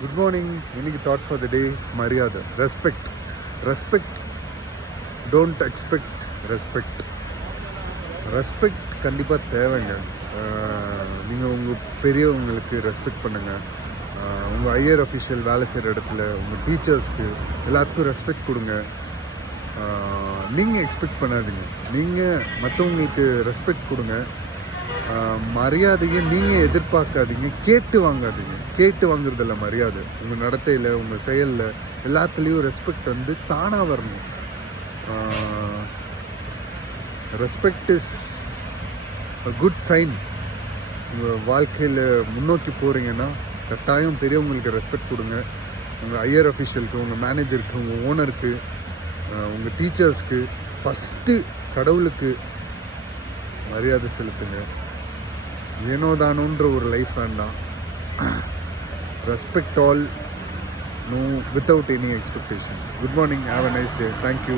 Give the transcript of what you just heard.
Good morning. இன்னைக்கு thought for the டே மரியாதை, respect. Respect, don't expect respect. Respect கண்டிப்பாக தேவைங்க. நீங்கள் உங்கள் பெரியவங்களுக்கு ரெஸ்பெக்ட் பண்ணுங்கள். உங்கள் ஹையர் அஃபிஷியல் வேலை செய்கிற இடத்துல உங்கள் டீச்சர்ஸ்க்கு எல்லாத்துக்கும் ரெஸ்பெக்ட் கொடுங்க. நீங்கள் எக்ஸ்பெக்ட் பண்ணாதீங்க, நீங்கள் மற்றவங்களுக்கு ரெஸ்பெக்ட் கொடுங்க. மரியாதையை நீங்கள் எதிர்பார்க்காதீங்க, கேட்டு வாங்காதீங்க. கேட்டு வாங்குறதில்ல மரியாதை. உங்கள் நடத்தையில், உங்கள் செயலில் எல்லாத்துலேயும் ரெஸ்பெக்ட் வந்து தானாக வரணும். Respect is a good sign. உங்கள் வாழ்க்கையில் முன்னோக்கி போகிறீங்கன்னா கட்டாயம் பெரியவங்களுக்கு ரெஸ்பெக்ட் கொடுங்க. உங்கள் ஹையர் அஃபிஷியலுக்கு, உங்கள் மேனேஜருக்கு, உங்கள் ஓனருக்கு, உங்கள் டீச்சர்ஸ்க்கு, ஃபஸ்ட்டு கடவுளுக்கு மரியாதை செலுத்துங்க. ஏனோ தானோன்ற ஒரு லைஃப் வேண்டாம். Respect all, no without any expectation. Good morning, have a nice day. Thank you.